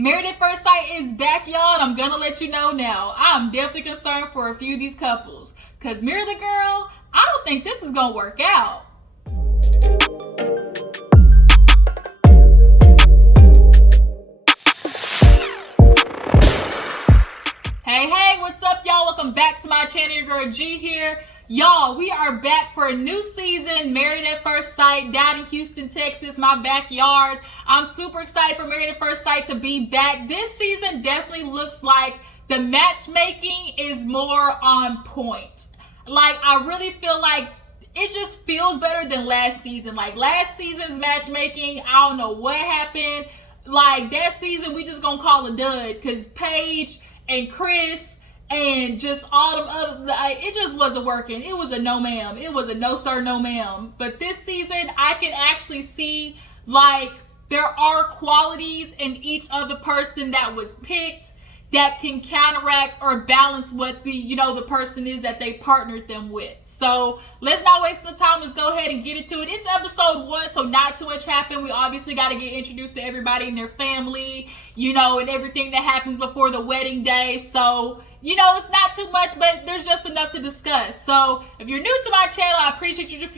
Married at First Sight is back, y'all, and I'm gonna let you know now. I'm definitely concerned for a few of these couples. Cause Myrla girl, I don't think this is gonna work out. Hey, what's up, y'all? Welcome back to my channel. Your girl G here. Y'all, we are back for a new season, Married at First Sight, down in Houston, Texas, my backyard. I'm super excited for Married at First Sight to be back. This season definitely looks like the matchmaking is more on point. Like, I really feel like it just feels better than last season. Like, last season's matchmaking, I don't know what happened. Like, that season, we just gonna call it dud, because Paige and Chris and just all them other, like, it just wasn't working. It was a no ma'am. It was a no sir, no ma'am. But this season, I can actually see, like, there are qualities in each other person that was picked that can counteract or balance what the person is that they partnered them with. So let's not waste no time. Let's go ahead and get into it. It's episode 1, so not too much happened. We obviously got to get introduced to everybody and their family, and everything that happens before the wedding day. So, it's not too much, but there's just enough to discuss. So if you're new to my channel, I appreciate you.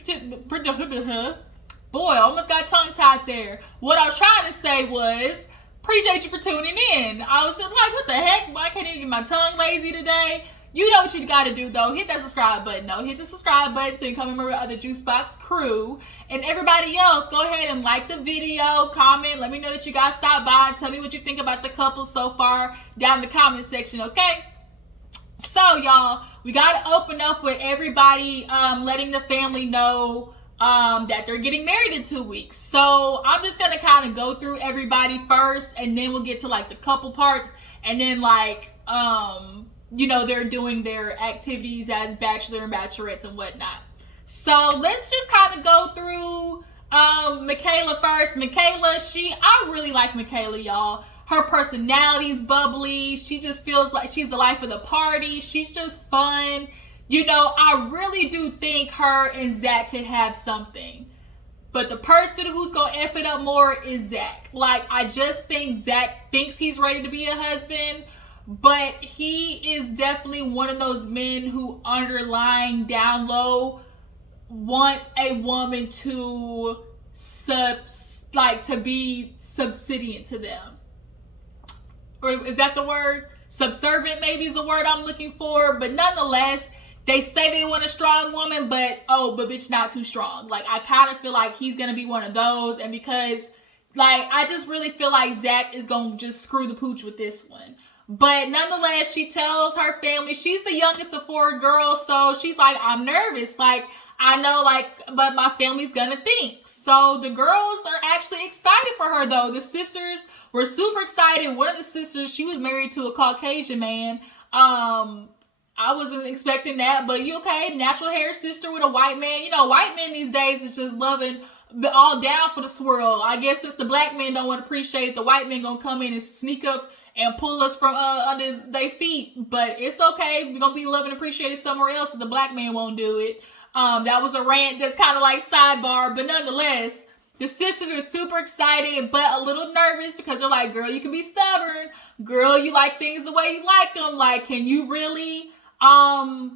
Boy, I almost got tongue-tied there. What I was trying to say was, appreciate you for tuning in. I was just like, what the heck? Why can't even get my tongue lazy today? You know what you gotta do, though. Hit that subscribe button. Hit the subscribe button so you can come remember other Juice Box crew. And everybody else, go ahead and like the video, comment. Let me know that you guys stopped by and tell me what you think about the couple so far down in the comment section, okay? So, y'all, we gotta open up with everybody letting the family know that they're getting married in 2 weeks. So I'm just gonna kind of go through everybody first, and then we'll get to like the couple parts, and then they're doing their activities as bachelor and bachelorettes and whatnot. So let's just kind of go through Michaela first. Michaela, I really like Michaela, y'all. Her personality's bubbly. She just feels like she's the life of the party. She's just fun. I really do think her and Zach could have something. But the person who's going to F it up more is Zach. Like, I just think Zach thinks he's ready to be a husband. But he is definitely one of those men who underlying down low wants a woman to be subservient to them. Or is that the word? Subservient maybe is the word I'm looking for. But nonetheless, they say they want a strong woman, but bitch, not too strong. Like, I kind of feel like he's going to be one of those. And because, I just really feel like Zach is going to just screw the pooch with this one. But nonetheless, she tells her family, she's the youngest of 4 girls. So she's like, I'm nervous. I know, but my family's going to think. So the girls are actually excited for her, though. The sisters were super excited. One of the sisters, she was married to a Caucasian man. I wasn't expecting that, but you okay? Natural hair sister with a white man. White men these days is just loving all down for the swirl. I guess since the black men don't want to appreciate it, the white men gonna come in and sneak up and pull us from under their feet. But it's okay. We're gonna be loving and appreciated somewhere else if the black man won't do it. That was a rant that's kind of like sidebar, but nonetheless, the sisters are super excited, but a little nervous because they're like, girl, you can be stubborn. Girl, you like things the way you like them. Like, can you really do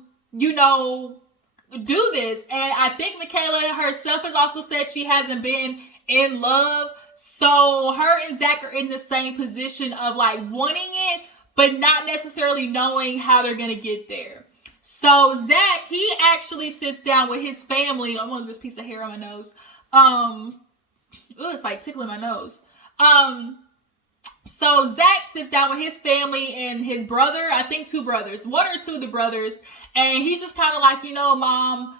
this? And I think Michaela herself has also said she hasn't been in love. So her and Zach are in the same position of wanting it, but not necessarily knowing how they're going to get there. So Zach, he actually sits down with his family. I'm on this piece of hair on my nose. It's like tickling my nose. So Zach sits down with his family and his brother, I think 2 brothers, 1 or 2 of the brothers. And he's just kind of like, Mom,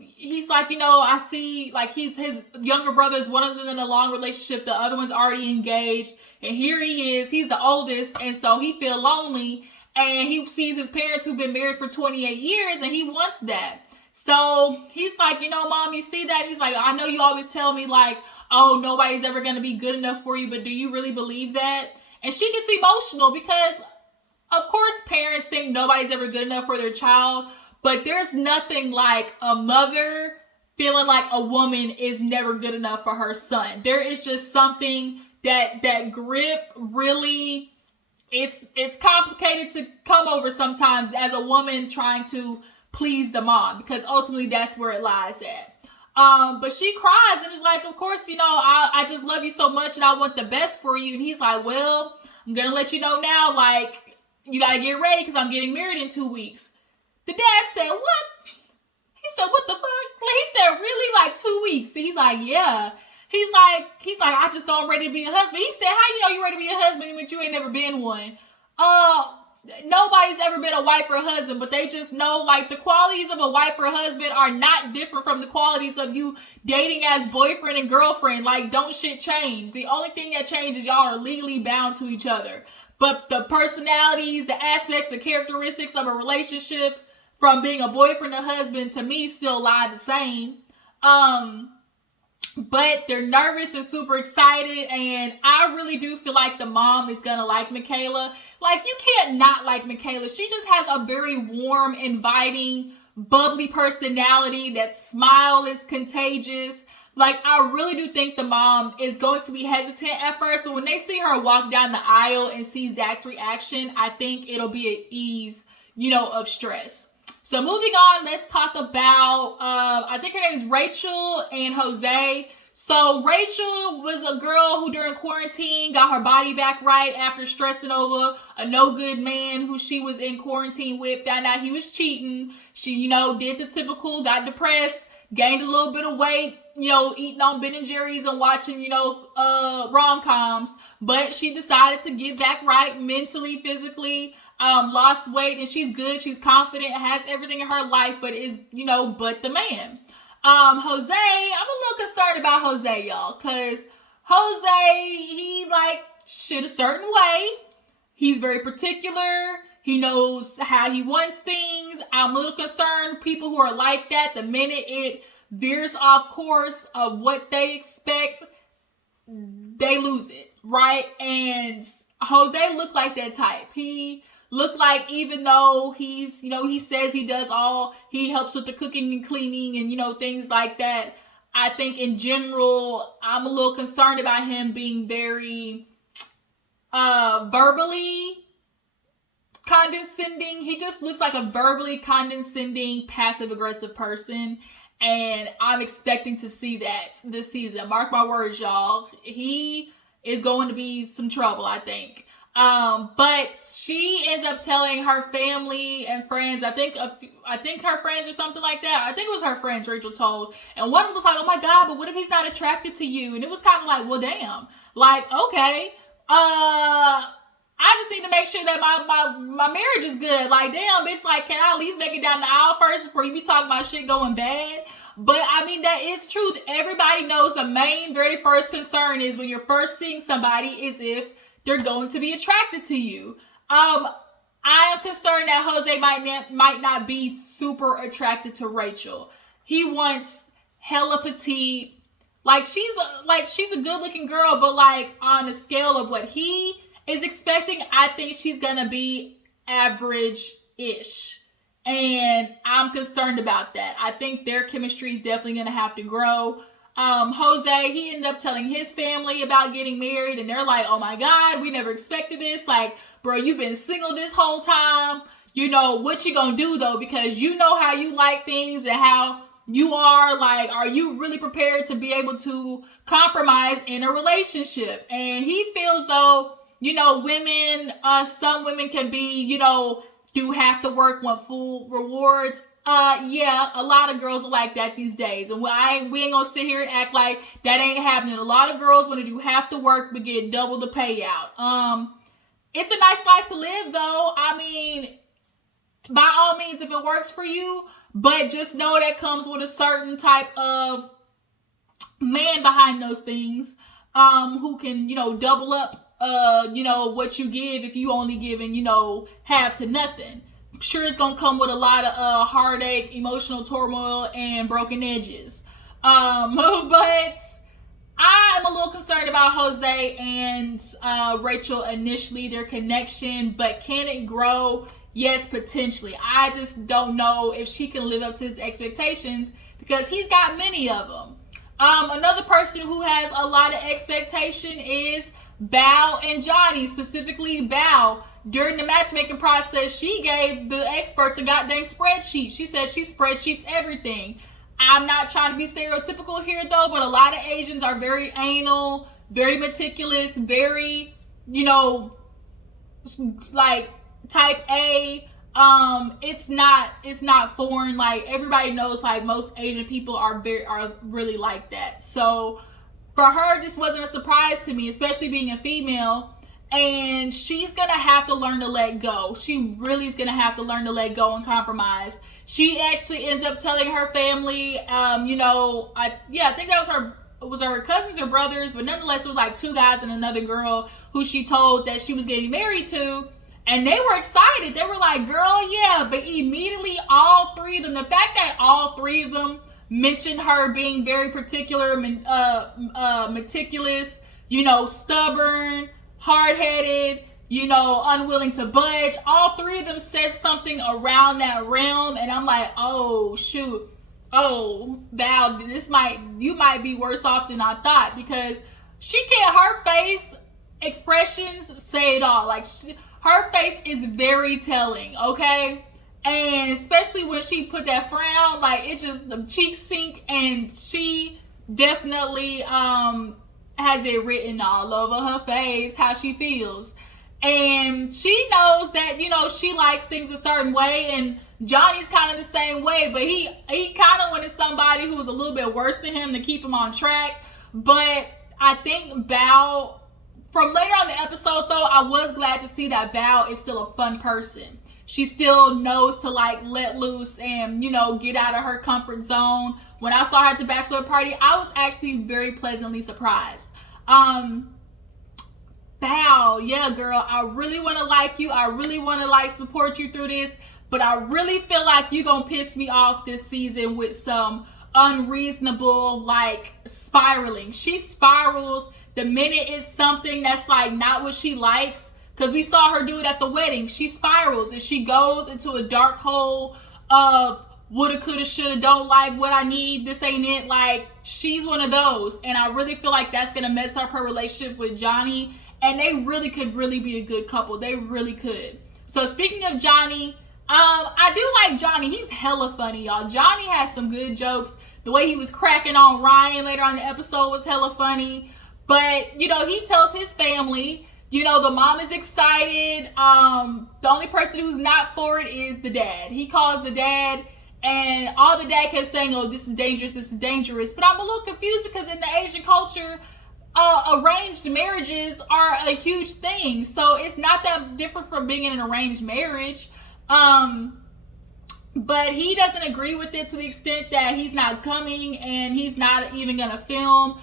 he's like, I see, his younger brothers, one of them's in a long relationship, the other one's already engaged. And here he is, he's the oldest. And so he feels lonely. And he sees his parents who've been married for 28 years and he wants that. So he's like, Mom, you see that? He's like, I know you always tell me oh, nobody's ever going to be good enough for you, but do you really believe that? And she gets emotional because, of course, parents think nobody's ever good enough for their child, but there's nothing like a mother feeling like a woman is never good enough for her son. There is just something that grip really, it's complicated to come over sometimes as a woman trying to please the mom, because ultimately that's where it lies at. But she cries and is like, of course, you know, I just love you so much and I want the best for you. And he's like, well, I'm gonna let you know now, like, you gotta get ready because I'm getting married in 2 weeks. The dad said, what? He said, what the fuck? Like, he said, really? Like 2 weeks? And he's like, yeah. He's like, I just know I'm ready to be a husband. He said, how you know you're ready to be a husband when you ain't never been one? Nobody's ever been a wife or a husband, but they just know, like, the qualities of a wife or a husband are not different from the qualities of you dating as boyfriend and girlfriend. Like, don't shit change. The only thing that changes, y'all are legally bound to each other. But the personalities, the aspects, the characteristics of a relationship from being a boyfriend and husband, to me, still lie the same. But they're nervous and super excited, and I really do feel like the mom is gonna like Michaela. Like, you can't not like Michaela. She just has a very warm, inviting, bubbly personality. That smile is contagious. Like, I really do think the mom is going to be hesitant at first, but when they see her walk down the aisle and see Zach's reaction, I think it'll be an ease, you know, of stress. So moving on, let's talk about, I think her name is Rachel and Jose. So Rachel was a girl who during quarantine got her body back right after stressing over a no good man who she was in quarantine with, found out he was cheating. She, you know, did the typical, got depressed, gained a little bit of weight, you know, eating on Ben and Jerry's and watching, you know, rom-coms. But she decided to get back right mentally, physically. Lost weight, and she's good, she's confident, has everything in her life, but is, you know, but the man. Jose, I'm a little concerned about Jose, y'all, because Jose, he like shit a certain way. He's very particular. He knows how he wants things. I'm a little concerned people who are like that, the minute it veers off course of what they expect, they lose it, right? And Jose looked like that type. He looked like, even though he's, you know, he says he does all, he helps with the cooking and cleaning and, you know, things like that. I think in general, I'm a little concerned about him being very verbally condescending. He just looks like a verbally condescending, passive-aggressive person. And I'm expecting to see that this season. Mark my words, y'all. He is going to be some trouble, I think. But she ends up telling her family and friends, I think her friends or something like that. I think it was her friends, Rachel told. And one of them was like, oh my God, but what if he's not attracted to you? And it was kind of like, well, damn. Like, okay. I just need to make sure that my marriage is good. Like, damn, bitch, like, can I at least make it down the aisle first before you be talking about shit going bad? But, I mean, that is truth. Everybody knows the main, very first concern is when you're first seeing somebody is if they're going to be attracted to you. I am concerned that Jose might not be super attracted to Rachel. He wants hella petite. Like, she's a good looking girl, but like on a scale of what he is expecting, I think she's gonna be average-ish. And I'm concerned about that. I think their chemistry is definitely gonna have to grow. Jose, he ended up telling his family about getting married, and they're like, oh my God, we never expected this. Like, bro, you've been single this whole time. You know, what you gonna do though? Because you know how you like things and how you are. Like, are you really prepared to be able to compromise in a relationship? And he feels though, you know, women, some women can be, you know, do have to work, want full rewards. Yeah, a lot of girls are like that these days. And we ain't gonna sit here and act like that ain't happening. A lot of girls want to do half the work but get double the payout. It's a nice life to live though. I mean, by all means, if it works for you, but just know that comes with a certain type of man behind those things, who can, you know, double up, you know, what you give if you only giving, you know, half to nothing. I'm sure it's gonna come with a lot of heartache, emotional turmoil, and broken edges. But I'm a little concerned about Jose and Rachel initially, their connection, but can it grow? Yes, potentially. I just don't know if she can live up to his expectations because he's got many of them. Another person who has a lot of expectation is Bao and Johnny, specifically Bao, during the matchmaking process, she gave the experts a goddamn spreadsheet. She said she spreadsheets everything. I'm not trying to be stereotypical here though, but a lot of Asians are very anal, very meticulous, very, like type A. It's not foreign. Like everybody knows, like most Asian people are really like that. So for her, this wasn't a surprise to me, especially being a female. And she's gonna have to learn to let go. She really is gonna have to learn to let go and compromise. She actually ends up telling her family, I think that was her cousins or brothers, but nonetheless, it was like 2 guys and another girl who she told that she was getting married to. And they were excited. They were like, girl, yeah. But immediately, all 3 of them, the fact that all 3 of them mentioned her being very particular, meticulous, stubborn, hard-headed, unwilling to budge. All 3 of them said something around that realm. And I'm like, oh, shoot. Oh, Val, you might be worse off than I thought, because her face expressions say it all. Like, her face is very telling, okay? And especially when she put that frown, like it just, the cheeks sink, and she definitely has it written all over her face how she feels. And she knows that, she likes things a certain way, and Johnny's kind of the same way, but he kind of wanted somebody who was a little bit worse than him to keep him on track. But I think Bao, from later on in the episode though, I was glad to see that Bao is still a fun person. She still knows to like let loose and, get out of her comfort zone. When I saw her at the bachelor party, I was actually very pleasantly surprised. Bao, yeah, girl, I really want to like you. I really want to like support you through this, but I really feel like you're going to piss me off this season with some unreasonable, like, spiraling. She spirals the minute it's something that's like not what she likes, because we saw her do it at the wedding. She spirals and she goes into a dark hole of woulda, coulda, shoulda, don't like what I need, this ain't it. Like, she's one of those, and I really feel like that's gonna mess up her relationship with Johnny, and they really could be a good couple. They really could. So speaking of Johnny, I do like Johnny. He's hella funny, y'all. Johnny has some good jokes. The way he was cracking on Ryan later on in the episode was hella funny. But, he tells his family, the mom is excited. The only person who's not for it is the dad. He calls the dad, and all the dad kept saying, oh, this is dangerous, this is dangerous. But I'm a little confused, because in the Asian culture, arranged marriages are a huge thing. So it's not that different from being in an arranged marriage. But he doesn't agree with it to the extent that he's not coming and he's not even gonna film.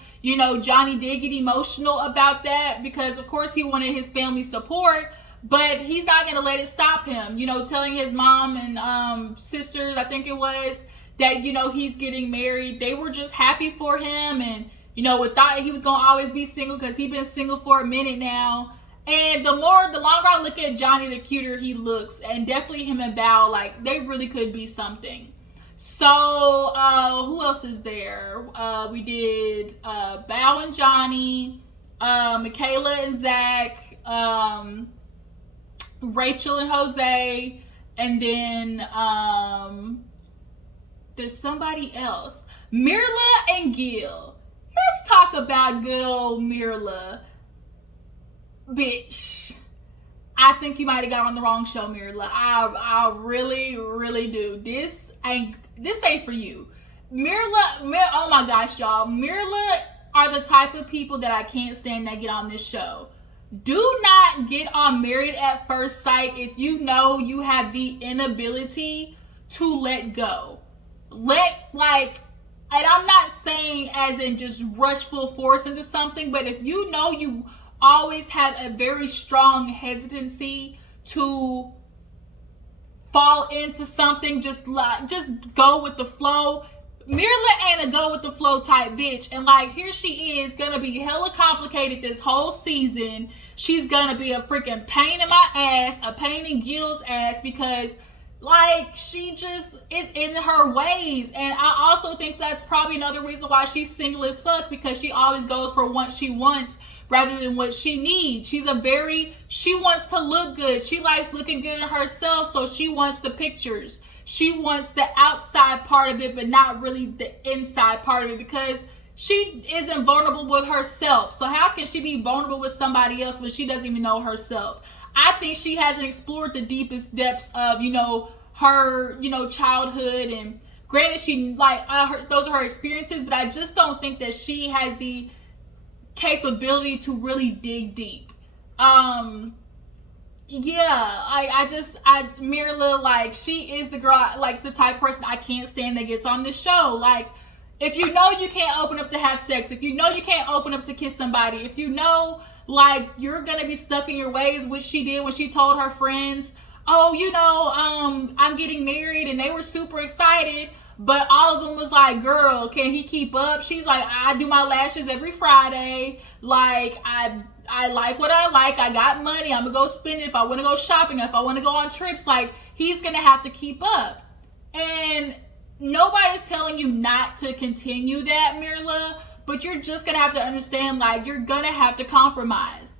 Johnny did get emotional about that, because of course he wanted his family support, but he's not gonna let it stop him. Telling his mom and sisters, I think it was, that he's getting married. They were just happy for him, and thought he was gonna always be single, because he's been single for a minute now. And the longer I look at Johnny, the cuter he looks. And definitely him and Bao, like, they really could be something. So, who else is there? We did Bao and Johnny, Michaela and Zach, Rachel and Jose, and then there's somebody else. Myrla and Gil. Let's talk about good old Myrla. Bitch, I think you might have got on the wrong show, Myrla. I really, really do. This ain't for you. Myrla, oh my gosh, y'all. Myrla are the type of people that I can't stand that get on this show. Do not get on Married at First Sight if you know you have the inability to let go. And I'm not saying as in just rush full force into something, but if you know you always have a very strong hesitancy to fall into something, just go with the flow. Myrla ain't a go with the flow type bitch, and like, here she is gonna be hella complicated this whole season. She's gonna be a freaking pain in my ass, a pain in Gil's ass, because Like, she just is in her ways. And I also think that's probably another reason why she's single as fuck, because she always goes for what she wants rather than what she needs. She wants to look good. She likes looking good in herself, so she wants the pictures. She wants the outside part of it, but not really the inside part of it, because she isn't vulnerable with herself. So how can she be vulnerable with somebody else when she doesn't even know herself? I think she hasn't explored the deepest depths of, her, childhood. And granted, she, those are her experiences, but I just don't think that she has the capability to really dig deep. Myrla, like, she is the girl, like, the type of person I can't stand that gets on this show. Like, if you know you can't open up to have sex, if you know you can't open up to kiss somebody, if you know, like, you're gonna be stuck in your ways, which she did when she told her friends, I'm getting married, and they were super excited, but all of them was like, girl, can he keep up? She's like, I do my lashes every Friday, like, I like what I like, I got money, I'm gonna go spend it if I want to go shopping, if I want to go on trips, like, he's gonna have to keep up. And nobody's telling you not to continue that, Myrla, but you're just gonna have to understand, like, you're gonna have to compromise.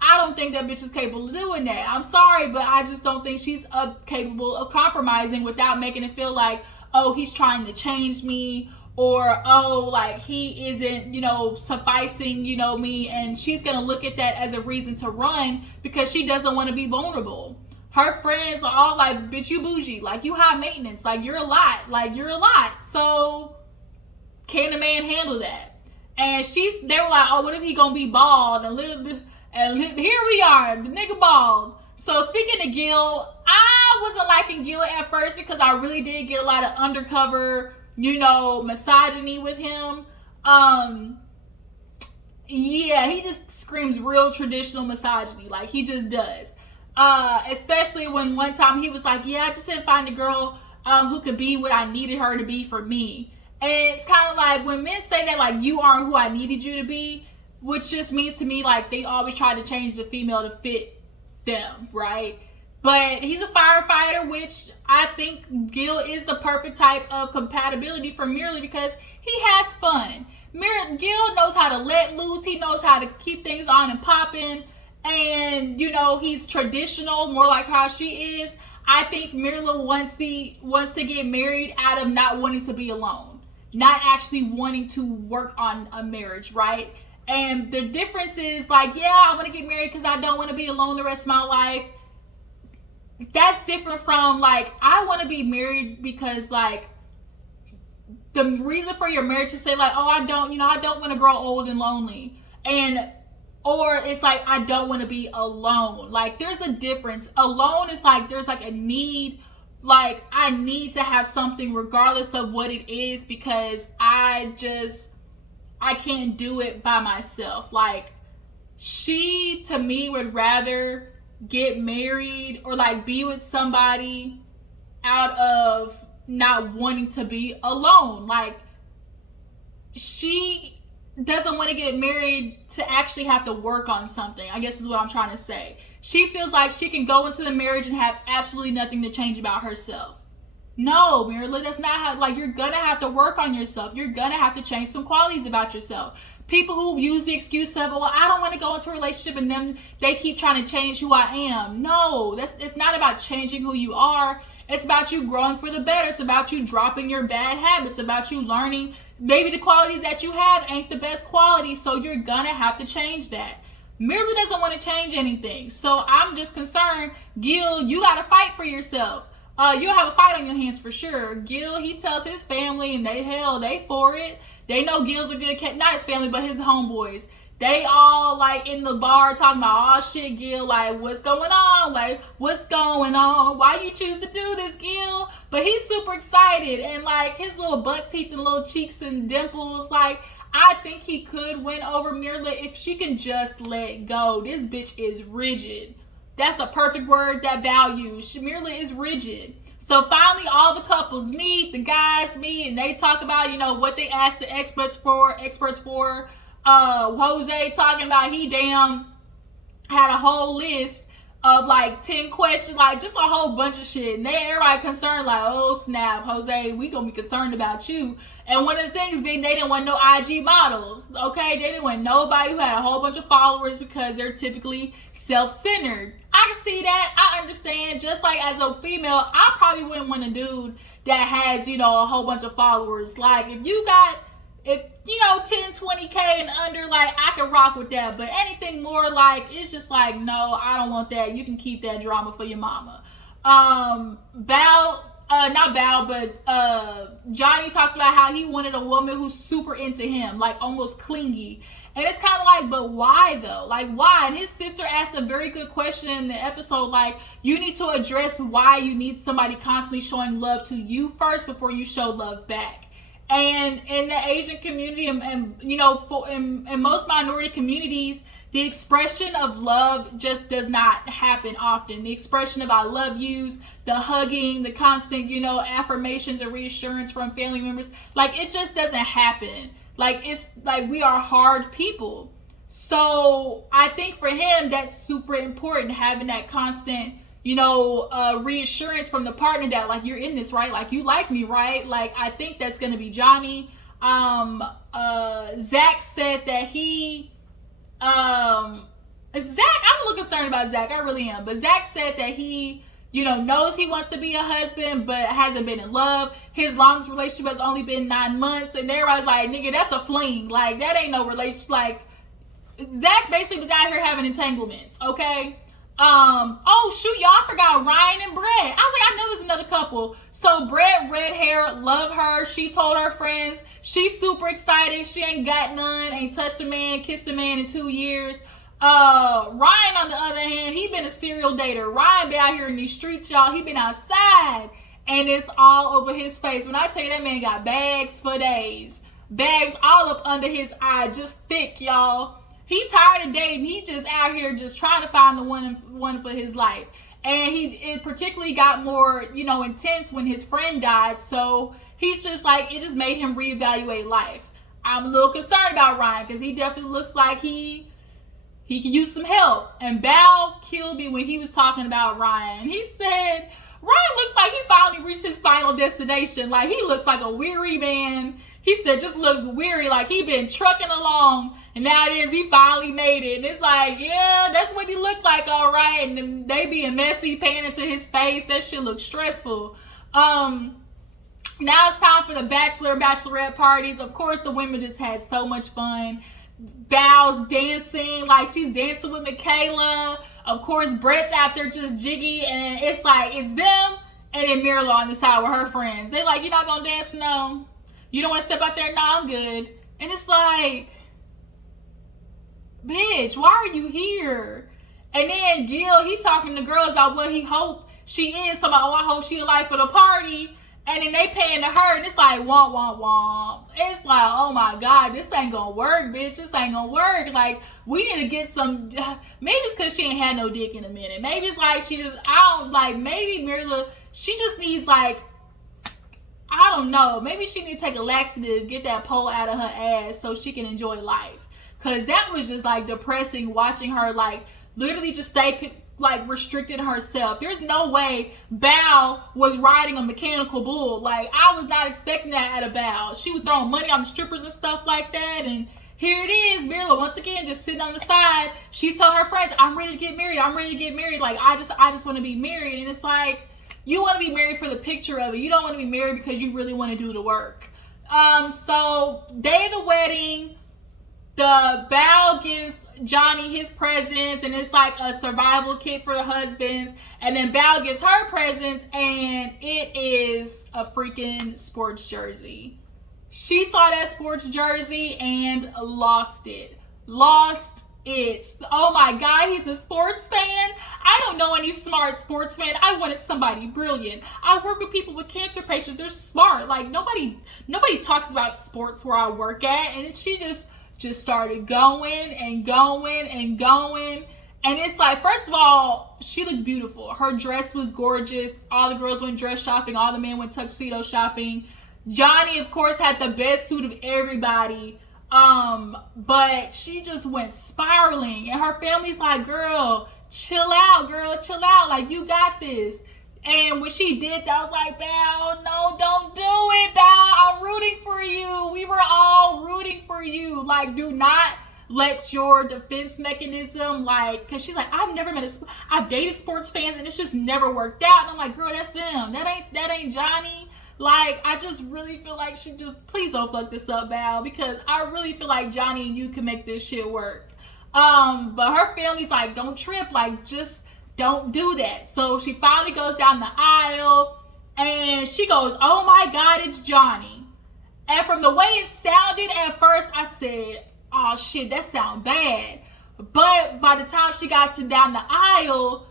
I don't think that bitch is capable of doing that. I'm sorry, but I just don't think she's capable of compromising without making it feel like, oh, he's trying to change me, or, oh, like, he isn't, sufficing, me. And she's gonna look at that as a reason to run, because she doesn't want to be vulnerable. Her friends are all like, bitch, you bougie, like, you high maintenance, like, you're a lot. So can a man handle that? And they were like, oh, what if he gonna be bald? And here we are, the nigga bald. So speaking of Gil, I wasn't liking Gil at first, because I really did get a lot of undercover, misogyny with him. He just screams real traditional misogyny, like, he just does. Especially when one time he was like, I just didn't find a girl who could be what I needed her to be for me. And it's kind of like, when men say that, like, you aren't who I needed you to be, which just means to me, like, they always try to change the female to fit them, right? But he's a firefighter, which I think Gil is the perfect type of compatibility for Myrla, because he has fun. Gil knows how to let loose. He knows how to keep things on and popping. And, he's traditional, more like how she is. I think Myrla wants to get married out of not wanting to be alone, not actually wanting to work on a marriage, right? And the difference is, like, I want to get married because I don't want to be alone the rest of my life. That's different from, like, I want to be married because, like, the reason for your marriage is say, like, oh, I don't want to grow old and lonely. Or it's like, I don't want to be alone. Like, there's a difference. Alone is like, there's like a need, like, I need to have something regardless of what it is, because I can't do it by myself. Like, she, to me, would rather get married or, like, be with somebody out of not wanting to be alone. Like, she doesn't want to get married to actually have to work on something, I guess is what I'm trying to say. She feels like she can go into the marriage and have absolutely nothing to change about herself. No, Myrla, that's not how, like, you're gonna have to work on yourself. You're gonna have to change some qualities about yourself. People who use the excuse of, well, I don't want to go into a relationship, and then they keep trying to change who I am. No, it's not about changing who you are. It's about you growing for the better. It's about you dropping your bad habits. It's about you learning maybe the qualities that you have ain't the best quality, so you're gonna have to change that. Myrla doesn't want to change anything, so I'm just concerned, Gil, you gotta fight for yourself. You'll have a fight on your hands for sure. Gil, he tells his family, and they for it. They know Gil's a good cat, not his family, but his homeboys. They all, like, in the bar talking about, oh shit, Gil, like, what's going on? Like, what's going on? Why you choose to do this, Gil? But he's super excited, and, like, his little buck teeth and little cheeks and dimples, like, I think he could win over Myrla if she can just let go. This bitch is rigid. That's the perfect word that values. Myrla is rigid. So finally, all the couples meet, the guys meet, and they talk about, what they asked the experts for. Jose talking about he had a whole list of like 10 questions, like just a whole bunch of shit. And everybody concerned, like, oh snap, Jose, we gonna be concerned about you. And one of the things being they didn't want no IG models, okay? They didn't want nobody who had a whole bunch of followers because they're typically self-centered. I can see that. I understand. Just like as a female, I probably wouldn't want a dude that has, you know, a whole bunch of followers. Like if you got, if you know, 10, 20K and under, like I can rock with that. But anything more, like it's just like, no, I don't want that. You can keep that drama for your mama. Johnny talked about how he wanted a woman who's super into him, like almost clingy. And it's kind of like, but why though? Like why? And his sister asked a very good question in the episode, like, you need to address why you need somebody constantly showing love to you first before you show love back. And in the Asian community and you know, in most minority communities, the expression of love just does not happen often. The expression of I love yous, the hugging, the constant, you know, affirmations and reassurance from family members, like it just doesn't happen. Like it's like we are hard people. So I think for him, that's super important, having that constant, you know, reassurance from the partner that like you're in this, right? Like you like me, right? Like I think that's gonna be Johnny. Zach said that he I'm a little concerned about Zach, I really am. But Zach said that he, you know, knows he wants to be a husband, but hasn't been in love. His longest relationship has only been 9 months, and everybody's like, nigga, that's a fling. Like, that ain't no relationship. Like, Zach basically was out here having entanglements, okay? Oh, shoot, y'all, I forgot Ryan and Brett. I was like, I know there's another couple. So, Brett, red hair, love her. She told her friends. She's super excited. She ain't got none, ain't touched a man, kissed a man in 2 years. Ryan, on the other hand, he been a serial dater. Ryan been out here in these streets, y'all. He been outside, and it's all over his face. When I tell you that man got bags for days. Bags all up under his eye, just thick, y'all. He tired of dating. He just out here just trying to find the one for his life. And it particularly got more, you know, intense when his friend died. So he's just like, it just made him reevaluate life. I'm a little concerned about Ryan because he definitely looks like he could use some help. And Bao killed me when he was talking about Ryan. He said, Ryan looks like he finally reached his final destination. Like, he looks like a weary man. He said, just looks weary, like he been trucking along. And now it is, he finally made it. And it's like, yeah, that's what he looked like, all right. And then they being messy, paying into his face. That shit looks stressful. Now it's time for the bachelor and bachelorette parties. Of course, the women just had so much fun. Bao's dancing, like she's dancing with Michaela. Of course, Brett's out there just jiggy, and it's like it's them and then Myrla on the side with her friends. They like, you're not gonna dance? No. You don't want to step out there? No, I'm good. And it's like, bitch, why are you here? And then Gil, he talking to girls about what he hope she is. So about, oh, I hope she the life of the party. And then they paying to her, and it's like, womp, womp, womp. It's like, oh my God, this ain't gonna work, bitch. This ain't gonna work. Like, we need to get some, maybe it's because she ain't had no dick in a minute. Maybe it's like she just, maybe Myrla, she just needs like, I don't know. Maybe she need to take a laxative, get that pole out of her ass so she can enjoy life. Because that was just like depressing watching her like literally just stay like restricted herself. There's no way Bao was riding a mechanical bull. Like, I was not expecting that at a Bao. She was throwing money on the strippers and stuff like that. And here it is, Myrla once again just sitting on the side. She's telling her friends, I'm ready to get married. I'm ready to get married. Like, I just want to be married. And it's like, you want to be married for the picture of it. You don't want to be married because you really want to do the work. So day of the wedding, the Bao gives Johnny his presents, and it's like a survival kit for the husbands. And then Bao gives her presents, and it is a freaking sports jersey. She saw that sports jersey and lost it. Oh my God, he's a sports fan. I don't know any smart sports fan. I wanted somebody brilliant. I work with people with cancer patients. They're smart. Like, nobody talks about sports where I work at. And she just started going and going and going. And it's like, first of all, she looked beautiful. Her dress was gorgeous. All the girls went dress shopping. All the men went tuxedo shopping. Johnny, of course, had the best suit of everybody. But she just went spiraling. And her family's like, girl, chill out, girl, chill out. Like, you got this. And when she did that, I was like, Val, no, don't do it, Val. I'm rooting for you. We were all rooting for you. Like, do not let your defense mechanism, like, because she's like, I've dated sports fans and it's just never worked out. And I'm like, girl, that's them. That ain't Johnny. Like, I just really feel like please don't fuck this up, Val, because I really feel like Johnny and you can make this shit work. But her family's like, don't trip, like, just don't do that. So she finally goes down the aisle and she goes, oh my God, it's Johnny. And from the way it sounded at first, I said, oh shit, that sounds bad. But by the time she got down the aisle,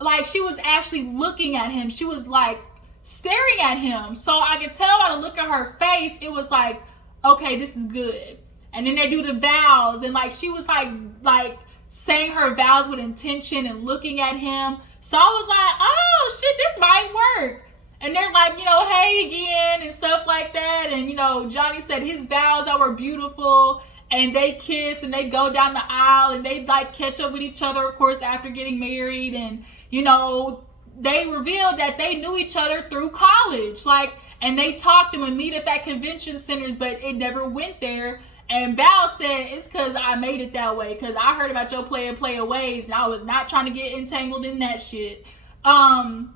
like, she was actually looking at him. She was like staring at him. So I could tell by the look at her face, it was like, okay, this is good. And then they do the vows, and like, she was like saying her vows with intention and looking at him. So I was like, oh shit, this might work. And they're like, you know, hey again and stuff like that. And, you know, Johnny said his vows that were beautiful, and they kiss and they go down the aisle and they like catch up with each other, of course, after getting married. And, you know, they revealed that they knew each other through college. Like, and they talked and would meet up at convention centers, but it never went there. And Val said, it's because I made it that way, because I heard about your player ways, and I was not trying to get entangled in that shit. And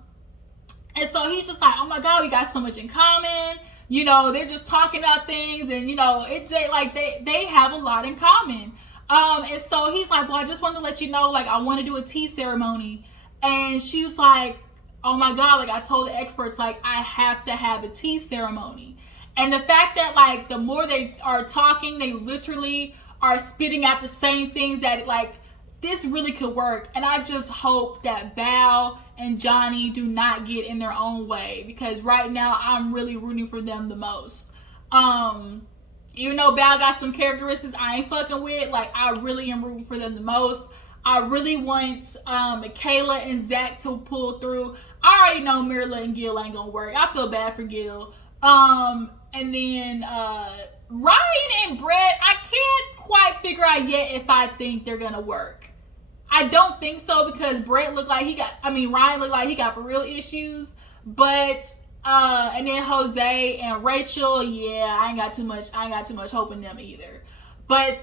so he's just like, oh my God, we got so much in common. You know, they're just talking about things, and, you know, it's like they have a lot in common. And so he's like, well, I just wanted to let you know, like, I want to do a tea ceremony. And she was like, oh my God, like, I told the experts, like, I have to have a tea ceremony. And the fact that, like, the more they are talking, they literally are spitting out the same things that, like, this really could work. And I just hope that Val and Johnny do not get in their own way, because right now I'm really rooting for them the most. Even though Val got some characteristics I ain't fucking with, like, I really am rooting for them the most. I really want Michaela and Zach to pull through. I already know Myrla and Gil ain't gonna work. I feel bad for Gil. And then Ryan and Brett, I can't quite figure out yet if I think they're gonna work. I don't think so, because Ryan looked like he got for real issues. But and then Jose and Rachel, yeah, I ain't got too much hope in them either. But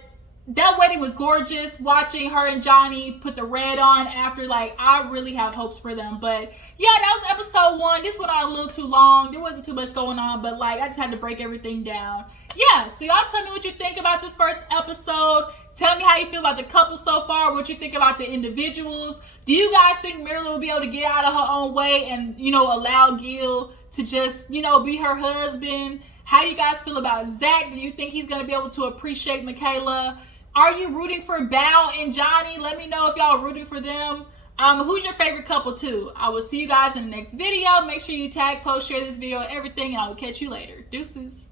that wedding was gorgeous. Watching her and Johnny put the red on after, like, I really have hopes for them. But yeah, that was episode 1. This went on a little too long. There wasn't too much going on, but, like, I just had to break everything down. Yeah, so y'all tell me what you think about this first episode. Tell me how you feel about the couple so far, what you think about the individuals. Do you guys think Myrla will be able to get out of her own way and, you know, allow Gil to just, you know, be her husband? How do you guys feel about Zach? Do you think he's going to be able to appreciate Michaela? Are you rooting for Val and Johnny? Let me know if y'all are rooting for them. Who's your favorite couple too? I will see you guys in the next video. Make sure you tag, post, share this video, everything, and I will catch you later. Deuces.